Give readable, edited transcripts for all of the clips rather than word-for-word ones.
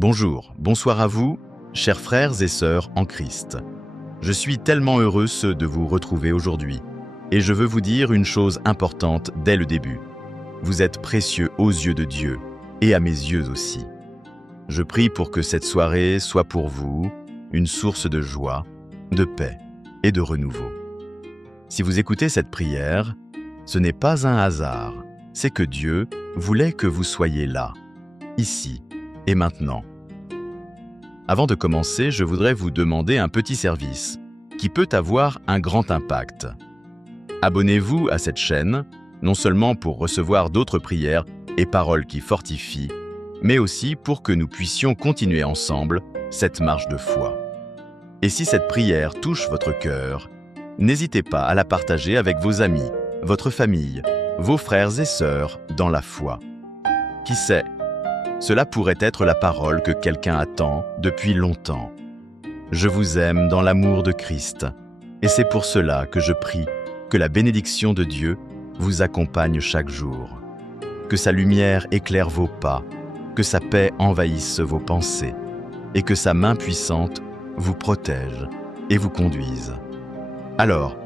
Bonjour, bonsoir à vous, chers frères et sœurs en Christ. Je suis tellement heureux de vous retrouver aujourd'hui. Et je veux vous dire une chose importante dès le début. Vous êtes précieux aux yeux de Dieu, et à mes yeux aussi. Je prie pour que cette soirée soit pour vous une source de joie, de paix et de renouveau. Si vous écoutez cette prière, ce n'est pas un hasard, c'est que Dieu voulait que vous soyez là, ici et maintenant. Avant de commencer, je voudrais vous demander un petit service qui peut avoir un grand impact. Abonnez-vous à cette chaîne, non seulement pour recevoir d'autres prières et paroles qui fortifient, mais aussi pour que nous puissions continuer ensemble cette marche de foi. Et si cette prière touche votre cœur, n'hésitez pas à la partager avec vos amis, votre famille, vos frères et sœurs dans la foi. Qui sait, cela pourrait être la parole que quelqu'un attend depuis longtemps. Je vous aime dans l'amour de Christ, et c'est pour cela que je prie que la bénédiction de Dieu vous accompagne chaque jour, que sa lumière éclaire vos pas, que sa paix envahisse vos pensées, et que sa main puissante vous protège et vous conduise. Alors,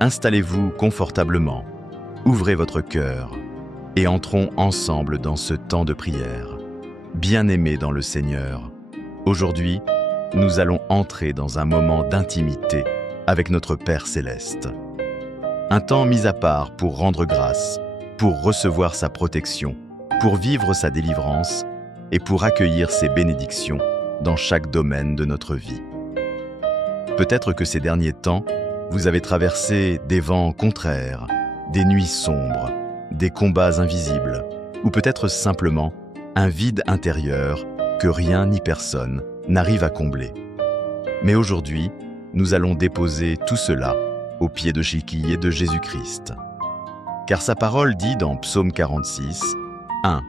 installez-vous confortablement, ouvrez votre cœur, et entrons ensemble dans ce temps de prière. Bien-aimés dans le Seigneur, aujourd'hui, nous allons entrer dans un moment d'intimité avec notre Père Céleste. Un temps mis à part pour rendre grâce, pour recevoir sa protection, pour vivre sa délivrance et pour accueillir ses bénédictions dans chaque domaine de notre vie. Peut-être que ces derniers temps, vous avez traversé des vents contraires, des nuits sombres, des combats invisibles, ou peut-être simplement un vide intérieur que rien ni personne n'arrive à combler. Mais aujourd'hui, nous allons déposer tout cela au pied de Chiquille de Jésus-Christ. Car sa parole dit dans Psaume 46, 1.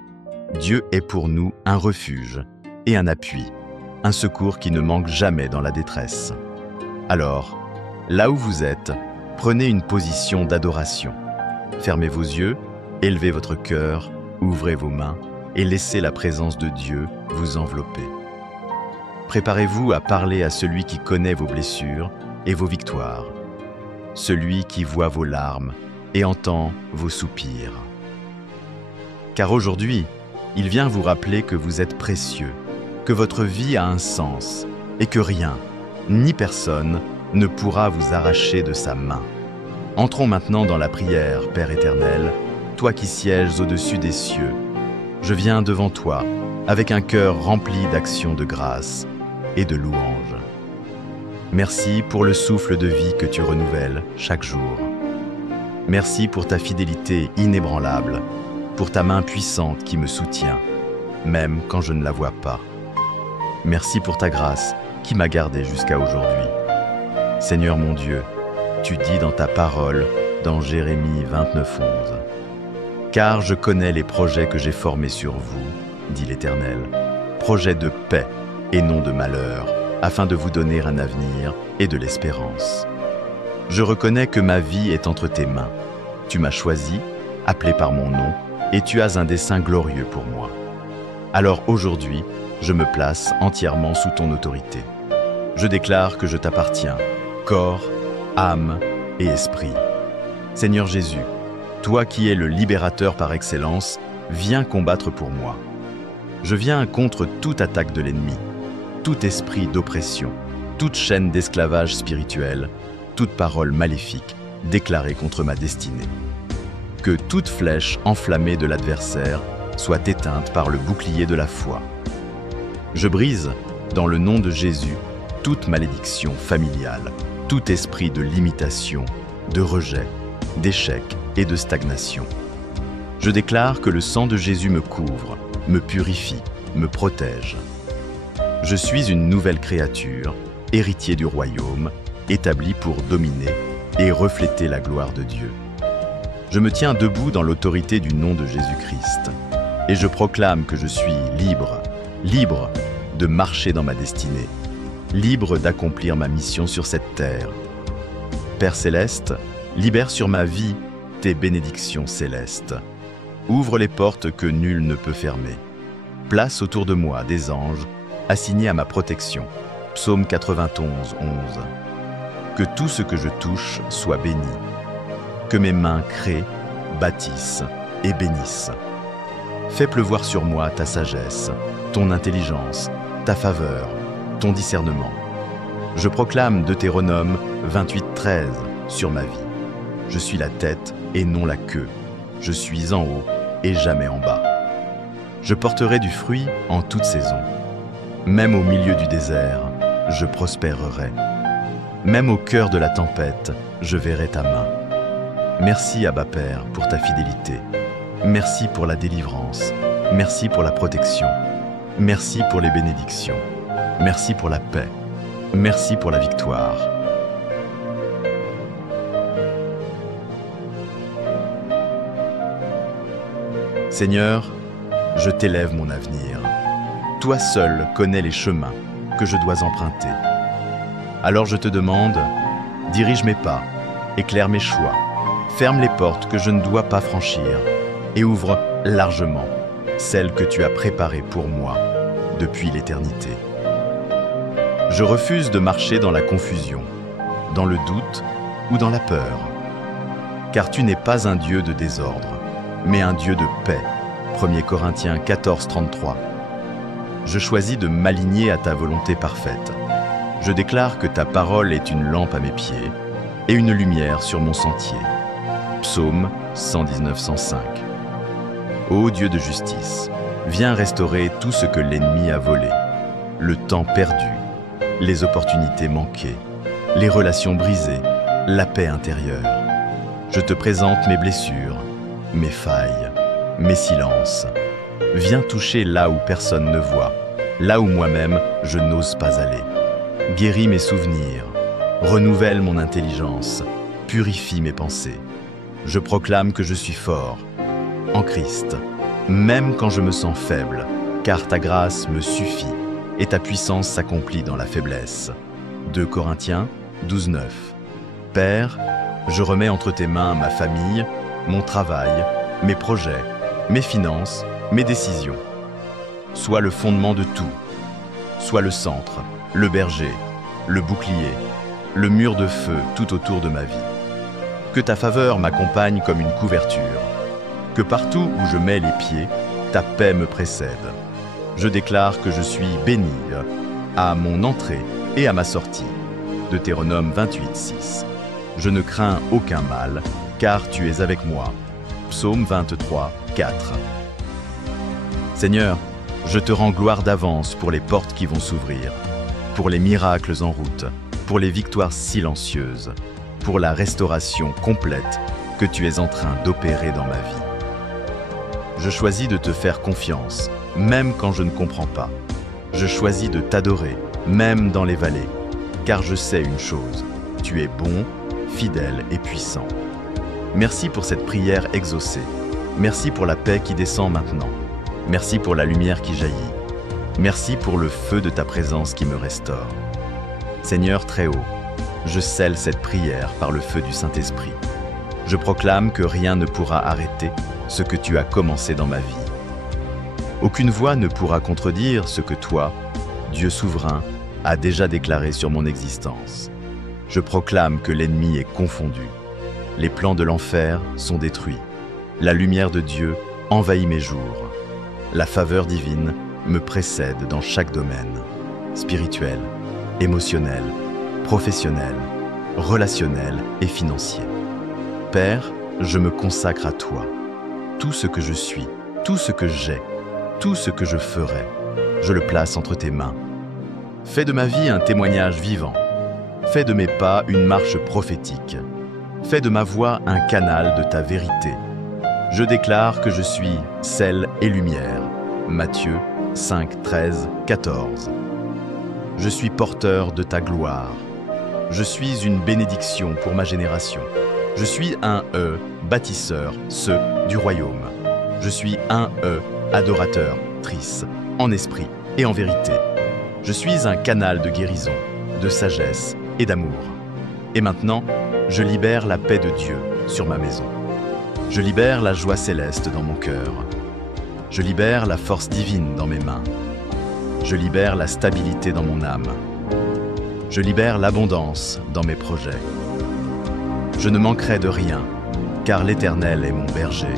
Dieu est pour nous un refuge et un appui, un secours qui ne manque jamais dans la détresse. Alors, là où vous êtes, prenez une position d'adoration. Fermez vos yeux, élevez votre cœur, ouvrez vos mains et laissez la présence de Dieu vous envelopper. Préparez-vous à parler à celui qui connaît vos blessures et vos victoires, celui qui voit vos larmes et entend vos soupirs. Car aujourd'hui, il vient vous rappeler que vous êtes précieux, que votre vie a un sens et que rien, ni personne, ne pourra vous arracher de sa main. Entrons maintenant dans la prière, Père éternel, toi qui sièges au-dessus des cieux. Je viens devant toi avec un cœur rempli d'actions de grâce et de louange. Merci pour le souffle de vie que tu renouvelles chaque jour. Merci pour ta fidélité inébranlable, pour ta main puissante qui me soutient, même quand je ne la vois pas. Merci pour ta grâce qui m'a gardé jusqu'à aujourd'hui. Seigneur mon Dieu, tu dis dans ta parole, dans Jérémie 29:11, « Car je connais les projets que j'ai formés sur vous, dit l'Éternel, projets de paix et non de malheur, afin de vous donner un avenir et de l'espérance. Je reconnais que ma vie est entre tes mains. Tu m'as choisi, appelé par mon nom, et tu as un dessein glorieux pour moi. Alors aujourd'hui, je me place entièrement sous ton autorité. Je déclare que je t'appartiens, corps, âme et esprit. Seigneur Jésus, toi qui es le libérateur par excellence, viens combattre pour moi. Je viens contre toute attaque de l'ennemi, tout esprit d'oppression, toute chaîne d'esclavage spirituel, toute parole maléfique déclarée contre ma destinée. Que toute flèche enflammée de l'adversaire soit éteinte par le bouclier de la foi. Je brise, dans le nom de Jésus, toute malédiction familiale, tout esprit de limitation, de rejet, d'échec et de stagnation. Je déclare que le sang de Jésus me couvre, me purifie, me protège. Je suis une nouvelle créature, héritier du royaume, établi pour dominer et refléter la gloire de Dieu. Je me tiens debout dans l'autorité du nom de Jésus-Christ, et je proclame que je suis libre, libre de marcher dans ma destinée, libre d'accomplir ma mission sur cette terre. Père Céleste, libère sur ma vie tes bénédictions célestes. Ouvre les portes que nul ne peut fermer. Place autour de moi des anges assigné à ma protection. Psaume 91, 11. Que tout ce que je touche soit béni. Que mes mains créent, bâtissent et bénissent. Fais pleuvoir sur moi ta sagesse, ton intelligence, ta faveur, ton discernement. Je proclame Deutéronome 28, 13 sur ma vie. Je suis la tête et non la queue. Je suis en haut et jamais en bas. Je porterai du fruit en toute saison. Même au milieu du désert, je prospérerai. Même au cœur de la tempête, je verrai ta main. Merci Abba Père pour ta fidélité. Merci pour la délivrance. Merci pour la protection. Merci pour les bénédictions. Merci pour la paix. Merci pour la victoire. Seigneur, je t'élève mon avenir. Toi seul connais les chemins que je dois emprunter. Alors je te demande, dirige mes pas, éclaire mes choix, ferme les portes que je ne dois pas franchir et ouvre largement celles que tu as préparées pour moi depuis l'éternité. Je refuse de marcher dans la confusion, dans le doute ou dans la peur, car tu n'es pas un Dieu de désordre, mais un Dieu de paix. 1 Corinthiens 14, 33. Je choisis de m'aligner à ta volonté parfaite. Je déclare que ta parole est une lampe à mes pieds et une lumière sur mon sentier. Psaume 119, 105. Ô Dieu de justice, viens restaurer tout ce que l'ennemi a volé, le temps perdu, les opportunités manquées, les relations brisées, la paix intérieure. Je te présente mes blessures, mes failles, mes silences. Viens toucher là où personne ne voit, là où moi-même je n'ose pas aller. Guéris mes souvenirs, renouvelle mon intelligence, purifie mes pensées. Je proclame que je suis fort, en Christ, même quand je me sens faible, car ta grâce me suffit et ta puissance s'accomplit dans la faiblesse. 2 Corinthiens 12, 9. Père, je remets entre tes mains ma famille, mon travail, mes projets, mes finances, mes décisions. Sois le fondement de tout. Sois le centre, le berger, le bouclier, le mur de feu tout autour de ma vie. Que ta faveur m'accompagne comme une couverture. Que partout où je mets les pieds, ta paix me précède. Je déclare que je suis béni à mon entrée et à ma sortie. Deutéronome 28, 6. Je ne crains aucun mal, car tu es avec moi. Psaume 23, 4. Seigneur, je te rends gloire d'avance pour les portes qui vont s'ouvrir, pour les miracles en route, pour les victoires silencieuses, pour la restauration complète que tu es en train d'opérer dans ma vie. Je choisis de te faire confiance, même quand je ne comprends pas. Je choisis de t'adorer, même dans les vallées, car je sais une chose, tu es bon, fidèle et puissant. Merci pour cette prière exaucée. Merci pour la paix qui descend maintenant. Merci pour la lumière qui jaillit. Merci pour le feu de ta présence qui me restaure. Seigneur très haut, je scelle cette prière par le feu du Saint-Esprit. Je proclame que rien ne pourra arrêter ce que tu as commencé dans ma vie. Aucune voix ne pourra contredire ce que toi, Dieu souverain, as déjà déclaré sur mon existence. Je proclame que l'ennemi est confondu. Les plans de l'enfer sont détruits. La lumière de Dieu envahit mes jours. La faveur divine me précède dans chaque domaine, spirituel, émotionnel, professionnel, relationnel et financier. Père, je me consacre à toi. Tout ce que je suis, tout ce que j'ai, tout ce que je ferai, je le place entre tes mains. Fais de ma vie un témoignage vivant. Fais de mes pas une marche prophétique. Fais de ma voix un canal de ta vérité. Je déclare que je suis sel et lumière. Matthieu 5, 13, 14. Je suis porteur de ta gloire. Je suis une bénédiction pour ma génération. Je suis un bâtisseur, du royaume. Je suis un adorateur, trice, en esprit et en vérité. Je suis un canal de guérison, de sagesse et d'amour. Et maintenant, je libère la paix de Dieu sur ma maison. Je libère la joie céleste dans mon cœur. Je libère la force divine dans mes mains. Je libère la stabilité dans mon âme. Je libère l'abondance dans mes projets. Je ne manquerai de rien, car l'Éternel est mon berger.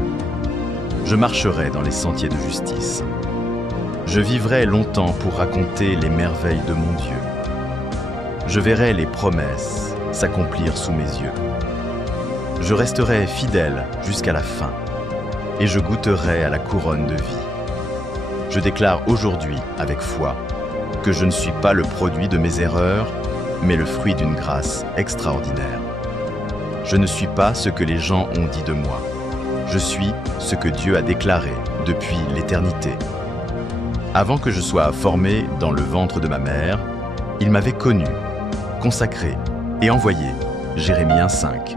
Je marcherai dans les sentiers de justice. Je vivrai longtemps pour raconter les merveilles de mon Dieu. Je verrai les promesses s'accomplir sous mes yeux. Je resterai fidèle jusqu'à la fin, et je goûterai à la couronne de vie. Je déclare aujourd'hui, avec foi, que je ne suis pas le produit de mes erreurs, mais le fruit d'une grâce extraordinaire. Je ne suis pas ce que les gens ont dit de moi. Je suis ce que Dieu a déclaré depuis l'éternité. Avant que je sois formé dans le ventre de ma mère, il m'avait connu, consacré et envoyé. Jérémie 1,5.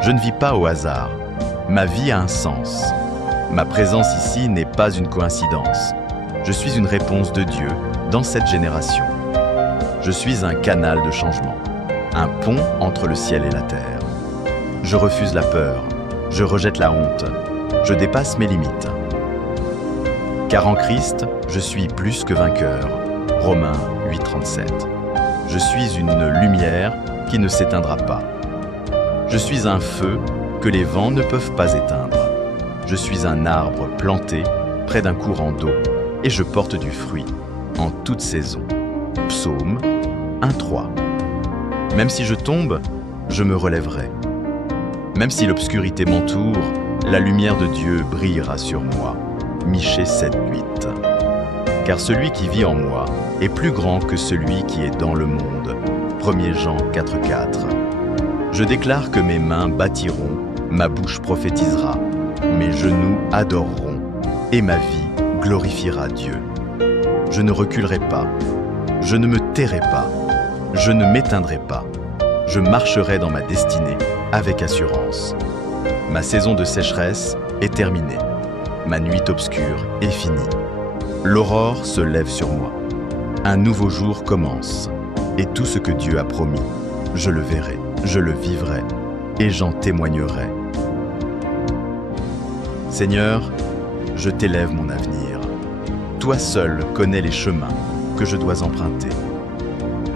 Je ne vis pas au hasard. Ma vie a un sens. Ma présence ici n'est pas une coïncidence. Je suis une réponse de Dieu dans cette génération. Je suis un canal de changement, un pont entre le ciel et la terre. Je refuse la peur, je rejette la honte, je dépasse mes limites. Car en Christ, je suis plus que vainqueur. Romains 8,37. Je suis une lumière qui ne s'éteindra pas. Je suis un feu que les vents ne peuvent pas éteindre. Je suis un arbre planté près d'un courant d'eau et je porte du fruit en toute saison. Psaume 1,3. Même si je tombe, je me relèverai. Même si l'obscurité m'entoure, la lumière de Dieu brillera sur moi. Michée 7,8. Car celui qui vit en moi est plus grand que celui qui est dans le monde. 1 Jean 4,4. Je déclare que mes mains bâtiront, ma bouche prophétisera, mes genoux adoreront, et ma vie glorifiera Dieu. Je ne reculerai pas, je ne me tairai pas, je ne m'éteindrai pas. Je marcherai dans ma destinée avec assurance. Ma saison de sécheresse est terminée. Ma nuit obscure est finie. L'aurore se lève sur moi. Un nouveau jour commence. Et tout ce que Dieu a promis, je le verrai, je le vivrai, et j'en témoignerai. Seigneur, je t'élève mon avenir. Toi seul connais les chemins que je dois emprunter.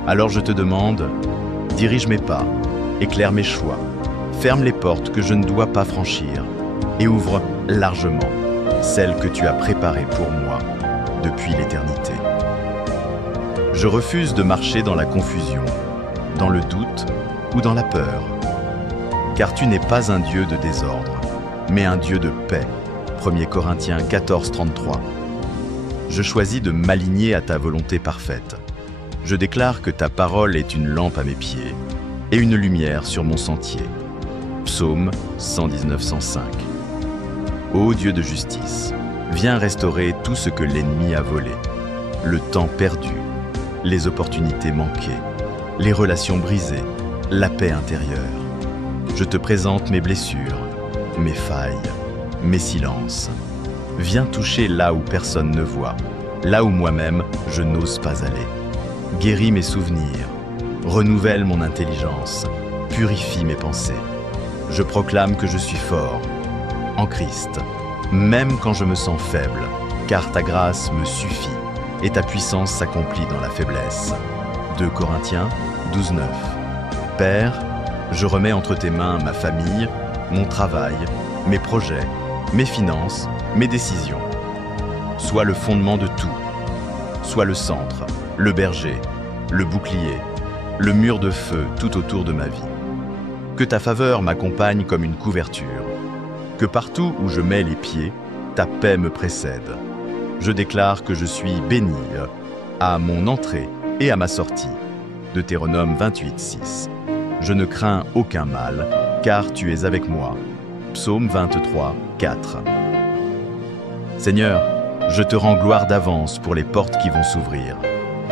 Alors je te demande, dirige mes pas, éclaire mes choix, ferme les portes que je ne dois pas franchir et ouvre largement celles que tu as préparées pour moi depuis l'éternité. Je refuse de marcher dans la confusion, dans le doute ou dans la peur, car tu n'es pas un Dieu de désordre, mais un Dieu de paix. 1 Corinthiens 14,33. Je choisis de m'aligner à ta volonté parfaite. Je déclare que ta parole est une lampe à mes pieds et une lumière sur mon sentier. Psaume 119,105. Ô Dieu de justice, viens restaurer tout ce que l'ennemi a volé, le temps perdu, les opportunités manquées, les relations brisées, la paix intérieure. Je te présente mes blessures, mes failles, mes silences. Viens toucher là où personne ne voit, là où moi-même je n'ose pas aller. Guéris mes souvenirs, renouvelle mon intelligence, purifie mes pensées. Je proclame que je suis fort, en Christ, même quand je me sens faible, car ta grâce me suffit et ta puissance s'accomplit dans la faiblesse. 2 Corinthiens 12,9. Père, je remets entre tes mains ma famille, mon travail, mes projets, mes finances, mes décisions. Sois le fondement de tout. Sois le centre, le berger, le bouclier, le mur de feu tout autour de ma vie. Que ta faveur m'accompagne comme une couverture. Que partout où je mets les pieds, ta paix me précède. Je déclare que je suis béni à mon entrée et à ma sortie. Deutéronome 28,6. Je ne crains aucun mal, car tu es avec moi. Psaume 23,4. Seigneur, je te rends gloire d'avance pour les portes qui vont s'ouvrir,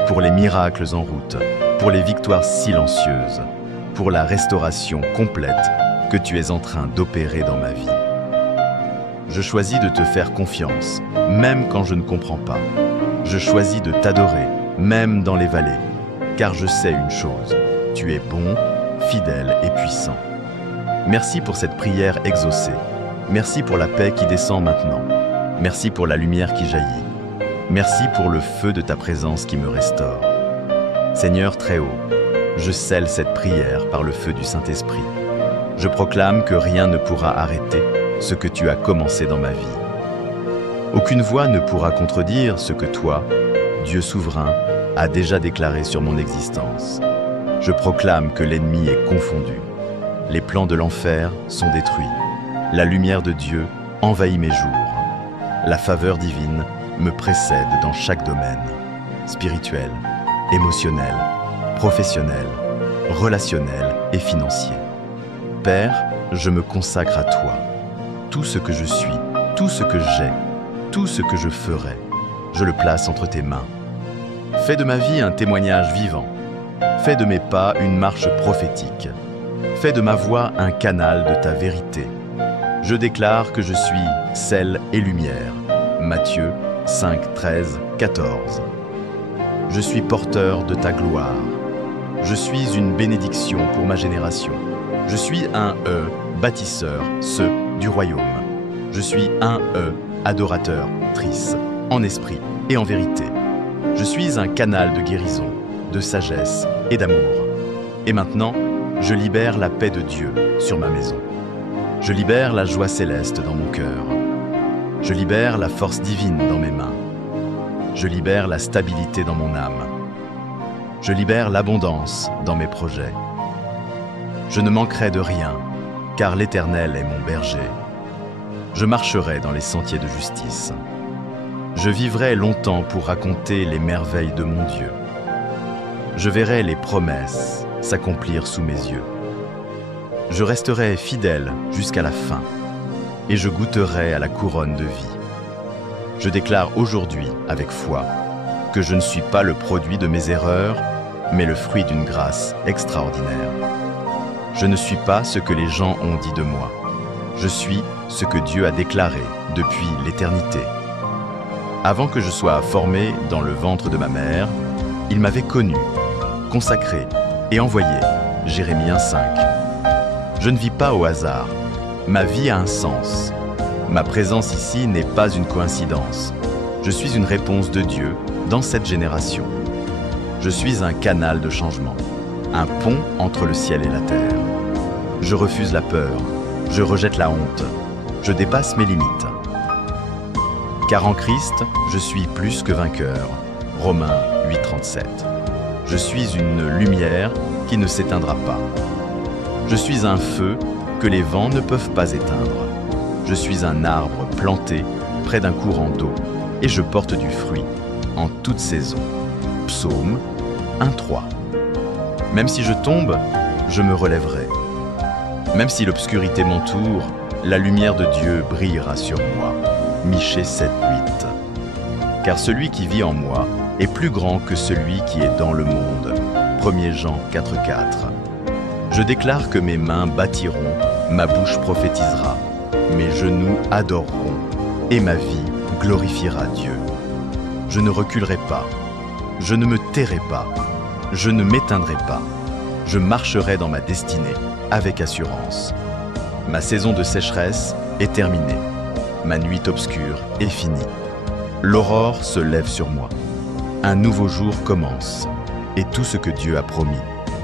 pour les miracles en route, pour les victoires silencieuses, pour la restauration complète que tu es en train d'opérer dans ma vie. Je choisis de te faire confiance, même quand je ne comprends pas. Je choisis de t'adorer, même dans les vallées, car je sais une chose, tu es bon, fidèle et puissant. Merci pour cette prière exaucée. Merci pour la paix qui descend maintenant. Merci pour la lumière qui jaillit. Merci pour le feu de ta présence qui me restaure. Seigneur très haut, je scelle cette prière par le feu du Saint-Esprit. Je proclame que rien ne pourra arrêter ce que tu as commencé dans ma vie. Aucune voix ne pourra contredire ce que toi, Dieu souverain, as déjà déclaré sur mon existence. Je proclame que l'ennemi est confondu. Les plans de l'enfer sont détruits. La lumière de Dieu envahit mes jours. La faveur divine me précède dans chaque domaine, spirituel, émotionnel, professionnel, relationnel et financier. Père, je me consacre à toi. Tout ce que je suis, tout ce que j'ai, tout ce que je ferai, je le place entre tes mains. Fais de ma vie un témoignage vivant. Fais de mes pas une marche prophétique. Fais de ma voix un canal de ta vérité. Je déclare que je suis sel et lumière. Matthieu 5, 13, 14. Je suis porteur de ta gloire. Je suis une bénédiction pour ma génération. Je suis un bâtisseur, du royaume. Je suis un adorateur, en esprit et en vérité. Je suis un canal de guérison, de sagesse et d'amour. Et maintenant, je libère la paix de Dieu sur ma maison. Je libère la joie céleste dans mon cœur. Je libère la force divine dans mes mains. Je libère la stabilité dans mon âme. Je libère l'abondance dans mes projets. Je ne manquerai de rien, car l'Éternel est mon berger. Je marcherai dans les sentiers de justice. Je vivrai longtemps pour raconter les merveilles de mon Dieu. Je verrai les promesses s'accomplir sous mes yeux. Je resterai fidèle jusqu'à la fin, et je goûterai à la couronne de vie. Je déclare aujourd'hui, avec foi, que je ne suis pas le produit de mes erreurs, mais le fruit d'une grâce extraordinaire. Je ne suis pas ce que les gens ont dit de moi. Je suis ce que Dieu a déclaré depuis l'éternité. Avant que je sois formé dans le ventre de ma mère, il m'avait connu, consacré et envoyé. Jérémie 1,5. Je ne vis pas au hasard. Ma vie a un sens. Ma présence ici n'est pas une coïncidence. Je suis une réponse de Dieu dans cette génération. Je suis un canal de changement, un pont entre le ciel et la terre. Je refuse la peur, je rejette la honte, je dépasse mes limites. Car en Christ, je suis plus que vainqueur. Romains 8,37. Je suis une lumière qui ne s'éteindra pas. Je suis un feu que les vents ne peuvent pas éteindre. Je suis un arbre planté près d'un courant d'eau et je porte du fruit en toute saison. Psaume 1,3. Même si je tombe, je me relèverai. Même si l'obscurité m'entoure, la lumière de Dieu brillera sur moi. Michée 7,8. Car celui qui vit en moi est plus grand que celui qui est dans le monde. 1 Jean 4,4. Je déclare que mes mains bâtiront, ma bouche prophétisera, mes genoux adoreront et ma vie glorifiera Dieu. Je ne reculerai pas, je ne me tairai pas, je ne m'éteindrai pas. Je marcherai dans ma destinée avec assurance. Ma saison de sécheresse est terminée. Ma nuit obscure est finie. L'aurore se lève sur moi. Un nouveau jour commence. Et tout ce que Dieu a promis,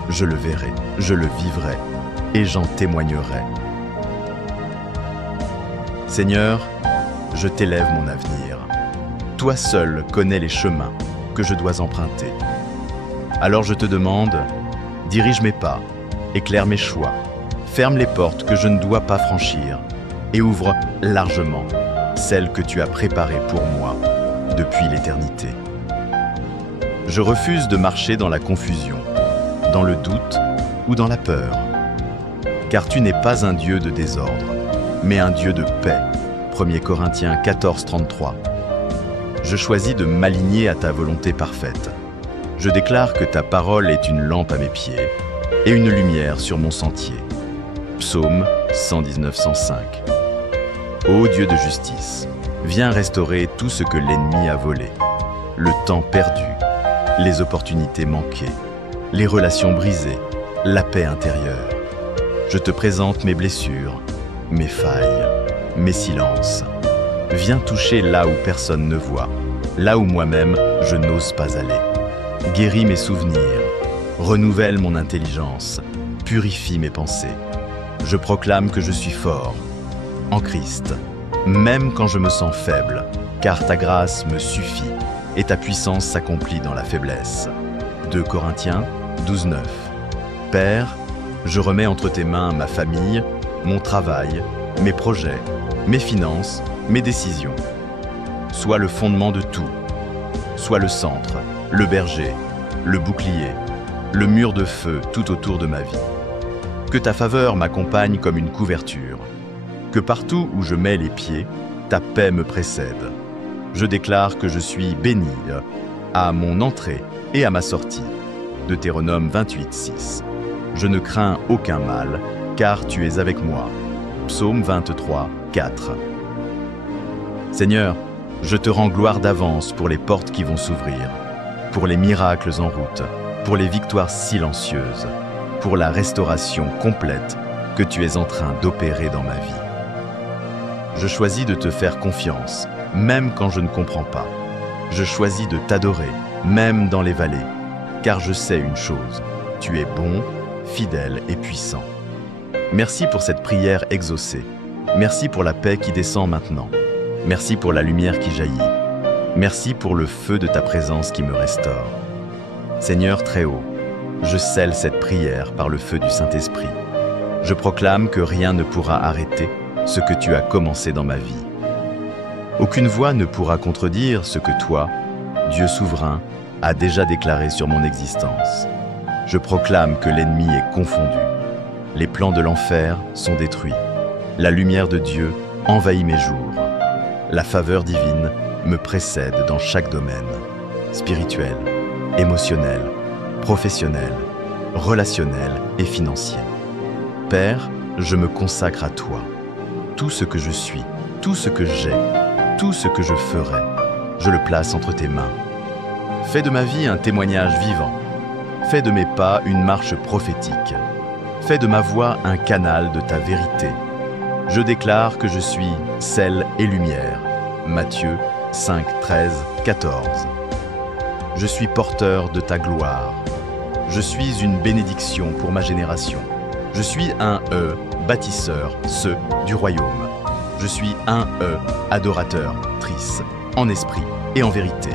je le verrai, je le vivrai et j'en témoignerai. Seigneur, je t'élève mon avenir. Toi seul connais les chemins que je dois emprunter. Alors je te demande, dirige mes pas, éclaire mes choix, ferme les portes que je ne dois pas franchir et ouvre largement celles que tu as préparées pour moi depuis l'éternité. Je refuse de marcher dans la confusion, dans le doute ou dans la peur, car tu n'es pas un Dieu de désordre, mais un Dieu de paix. 1 Corinthiens 14, 33. Je choisis de m'aligner à ta volonté parfaite. Je déclare que ta parole est une lampe à mes pieds et une lumière sur mon sentier. Psaume 119, 105. Ô Dieu de justice, viens restaurer tout ce que l'ennemi a volé, le temps perdu, les opportunités manquées, les relations brisées, la paix intérieure. Je te présente mes blessures, mes failles, mes silences. Viens toucher là où personne ne voit, là où moi-même je n'ose pas aller. Guéris mes souvenirs, renouvelle mon intelligence, purifie mes pensées. Je proclame que je suis fort, en Christ, même quand je me sens faible, car ta grâce me suffit et ta puissance s'accomplit dans la faiblesse. 2 Corinthiens 12:9. Père, je remets entre tes mains ma famille, mon travail, mes projets, mes finances, mes décisions. Sois le fondement de tout. Sois le centre, le berger, le bouclier, le mur de feu tout autour de ma vie. Que ta faveur m'accompagne comme une couverture. Que partout où je mets les pieds, ta paix me précède. Je déclare que je suis béni à mon entrée et à ma sortie. Deutéronome 28:6. Je ne crains aucun mal, car tu es avec moi. Psaume 23:4. Seigneur, je te rends gloire d'avance pour les portes qui vont s'ouvrir, pour les miracles en route, pour les victoires silencieuses, pour la restauration complète que tu es en train d'opérer dans ma vie. Je choisis de te faire confiance, même quand je ne comprends pas. Je choisis de t'adorer, même dans les vallées, car je sais une chose, tu es bon, fidèle et puissant. Merci pour cette prière exaucée. Merci pour la paix qui descend maintenant. Merci pour la lumière qui jaillit. Merci pour le feu de ta présence qui me restaure. Seigneur très haut, je scelle cette prière par le feu du Saint-Esprit. Je proclame que rien ne pourra arrêter ce que tu as commencé dans ma vie. Aucune voix ne pourra contredire ce que toi, Dieu souverain, as déjà déclaré sur mon existence. Je proclame que l'ennemi est confondu. Les plans de l'enfer sont détruits. La lumière de Dieu envahit mes jours. La faveur divine me précède dans chaque domaine, spirituel, émotionnel, professionnel, relationnel et financier. Père, je me consacre à toi. Tout ce que je suis, tout ce que j'ai, tout ce que je ferai, je le place entre tes mains. Fais de ma vie un témoignage vivant. Fais de mes pas une marche prophétique. Fais de ma voix un canal de ta vérité. Je déclare que je suis sel et lumière. Matthieu 5, 13, 14. Je suis porteur de ta gloire. Je suis une bénédiction pour ma génération. Je suis un bâtisseur, du royaume. Je suis un adorateur, en esprit et en vérité.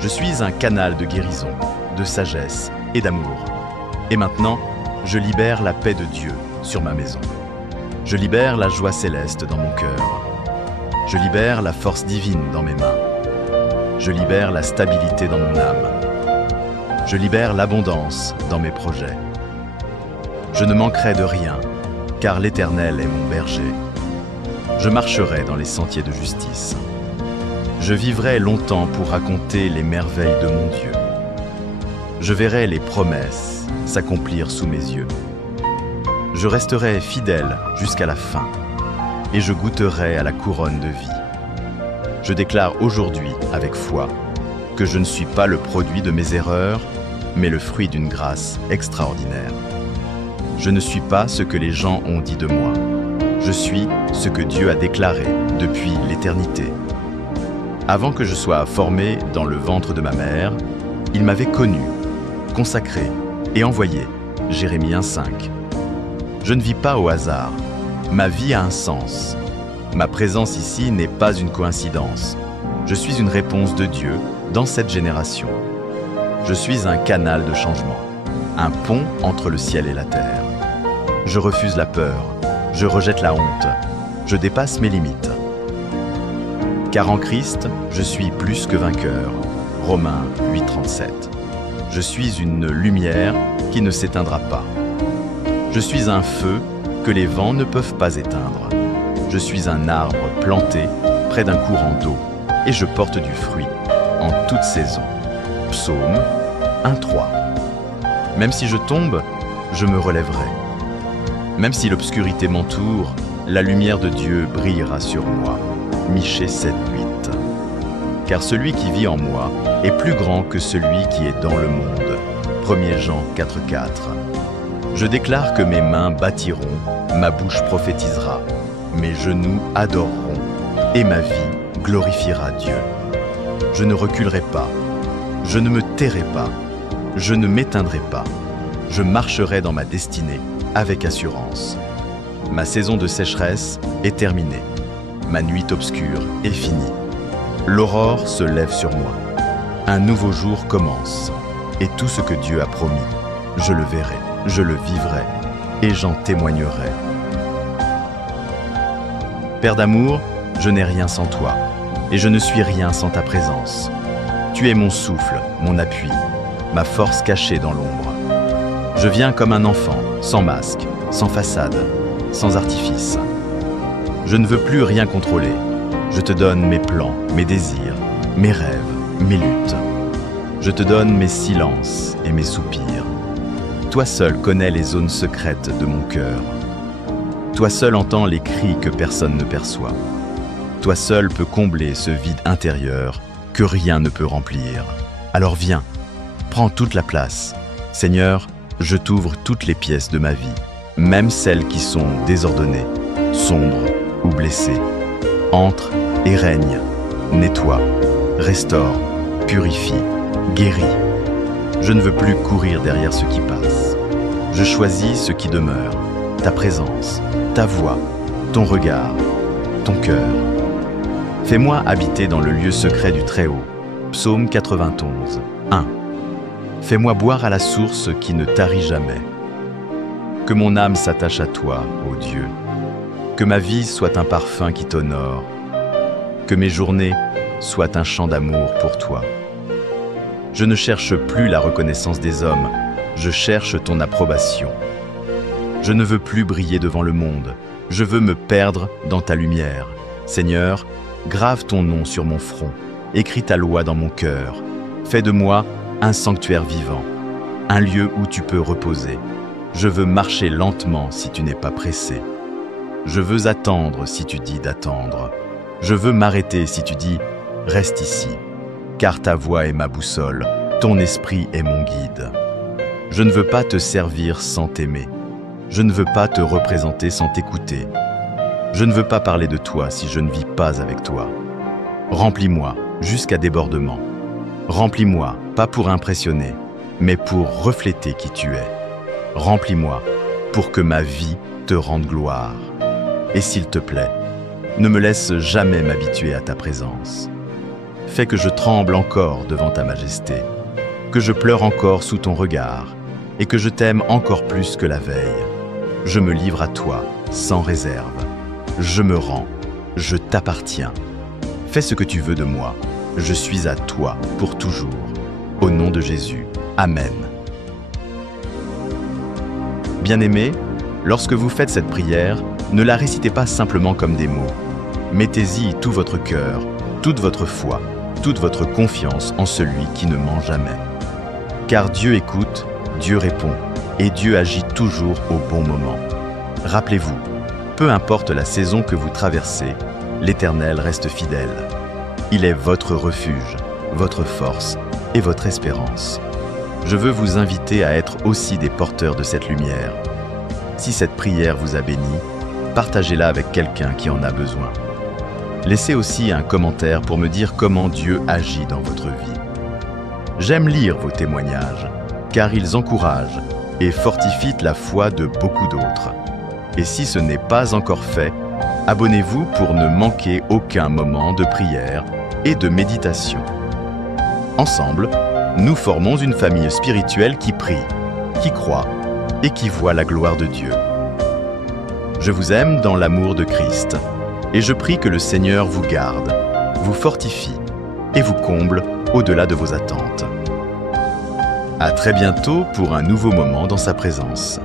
Je suis un canal de guérison, de sagesse et d'amour. Et maintenant, je libère la paix de Dieu sur ma maison. Je libère la joie céleste dans mon cœur. Je libère la force divine dans mes mains. Je libère la stabilité dans mon âme. Je libère l'abondance dans mes projets. Je ne manquerai de rien, car l'Éternel est mon berger. Je marcherai dans les sentiers de justice. Je vivrai longtemps pour raconter les merveilles de mon Dieu. Je verrai les promesses s'accomplir sous mes yeux. Je resterai fidèle jusqu'à la fin, et je goûterai à la couronne de vie. Je déclare aujourd'hui, avec foi, que je ne suis pas le produit de mes erreurs, mais le fruit d'une grâce extraordinaire. Je ne suis pas ce que les gens ont dit de moi. Je suis ce que Dieu a déclaré depuis l'éternité. Avant que je sois formé dans le ventre de ma mère, il m'avait connu, consacré et envoyé. Jérémie 1,5. Je ne vis pas au hasard. Ma vie a un sens. Ma présence ici n'est pas une coïncidence. Je suis une réponse de Dieu dans cette génération. Je suis un canal de changement, un pont entre le ciel et la terre. Je refuse la peur, je rejette la honte, je dépasse mes limites. Car en Christ, je suis plus que vainqueur. Romains 8,37. Je suis une lumière qui ne s'éteindra pas. Je suis un feu que les vents ne peuvent pas éteindre. Je suis un arbre planté près d'un courant d'eau et je porte du fruit en toute saison. Psaume 1,3. Même si je tombe, je me relèverai. Même si l'obscurité m'entoure, la lumière de Dieu brillera sur moi. Michée 7,8. Car celui qui vit en moi est plus grand que celui qui est dans le monde. 1 Jean 4,4. Je déclare que mes mains bâtiront, ma bouche prophétisera, mes genoux adoreront et ma vie glorifiera Dieu. Je ne reculerai pas. Je ne me tairai pas. Je ne m'éteindrai pas. Je marcherai dans ma destinée avec assurance. Ma saison de sécheresse est terminée. Ma nuit obscure est finie. L'aurore se lève sur moi. Un nouveau jour commence. Et tout ce que Dieu a promis, je le verrai, je le vivrai et j'en témoignerai. Père d'amour, je n'ai rien sans toi et je ne suis rien sans ta présence. Tu es mon souffle, mon appui, ma force cachée dans l'ombre. Je viens comme un enfant, sans masque, sans façade, sans artifice. Je ne veux plus rien contrôler. Je te donne mes plans, mes désirs, mes rêves, mes luttes. Je te donne mes silences et mes soupirs. Toi seul connais les zones secrètes de mon cœur. Toi seul entends les cris que personne ne perçoit. Toi seul peux combler ce vide intérieur que rien ne peut remplir. Alors viens, prends toute la place. Seigneur, je t'ouvre toutes les pièces de ma vie, même celles qui sont désordonnées, sombres ou blessées. Entre et règne, nettoie, restaure, purifie, guéris. Je ne veux plus courir derrière ce qui passe. Je choisis ce qui demeure, ta présence, ta voix, ton regard, ton cœur. Fais-moi habiter dans le lieu secret du Très-Haut. Psaume 91, 1. Fais-moi boire à la source qui ne tarit jamais. Que mon âme s'attache à toi, ô Dieu. Que ma vie soit un parfum qui t'honore. Que mes journées soient un chant d'amour pour toi. Je ne cherche plus la reconnaissance des hommes, je cherche ton approbation. Je ne veux plus briller devant le monde, je veux me perdre dans ta lumière. Seigneur, grave ton nom sur mon front, écris ta loi dans mon cœur. Fais de moi un sanctuaire vivant, un lieu où tu peux reposer. Je veux marcher lentement si tu n'es pas pressé. Je veux attendre si tu dis d'attendre. Je veux m'arrêter si tu dis « Reste ici ». Car ta voix est ma boussole, ton esprit est mon guide. Je ne veux pas te servir sans t'aimer. Je ne veux pas te représenter sans t'écouter. Je ne veux pas parler de toi si je ne vis pas avec toi. Remplis-moi jusqu'à débordement. Remplis-moi, pas pour impressionner, mais pour refléter qui tu es. Remplis-moi pour que ma vie te rende gloire. Et s'il te plaît, ne me laisse jamais m'habituer à ta présence. Fais que je tremble encore devant ta majesté, que je pleure encore sous ton regard, et que je t'aime encore plus que la veille. Je me livre à toi, sans réserve. Je me rends, je t'appartiens. Fais ce que tu veux de moi, je suis à toi pour toujours. Au nom de Jésus, Amen. Bien-aimés, lorsque vous faites cette prière, ne la récitez pas simplement comme des mots. Mettez-y tout votre cœur, toute votre foi, toute votre confiance en celui qui ne ment jamais. Car Dieu écoute, Dieu répond, et Dieu agit toujours au bon moment. Rappelez-vous, peu importe la saison que vous traversez, l'Éternel reste fidèle. Il est votre refuge, votre force et votre espérance. Je veux vous inviter à être aussi des porteurs de cette lumière. Si cette prière vous a béni, partagez-la avec quelqu'un qui en a besoin. Laissez aussi un commentaire pour me dire comment Dieu agit dans votre vie. J'aime lire vos témoignages, car ils encouragent et fortifient la foi de beaucoup d'autres. Et si ce n'est pas encore fait, abonnez-vous pour ne manquer aucun moment de prière et de méditation. Ensemble, nous formons une famille spirituelle qui prie, qui croit et qui voit la gloire de Dieu. Je vous aime dans l'amour de Christ. Et je prie que le Seigneur vous garde, vous fortifie et vous comble au-delà de vos attentes. À très bientôt pour un nouveau moment dans sa présence.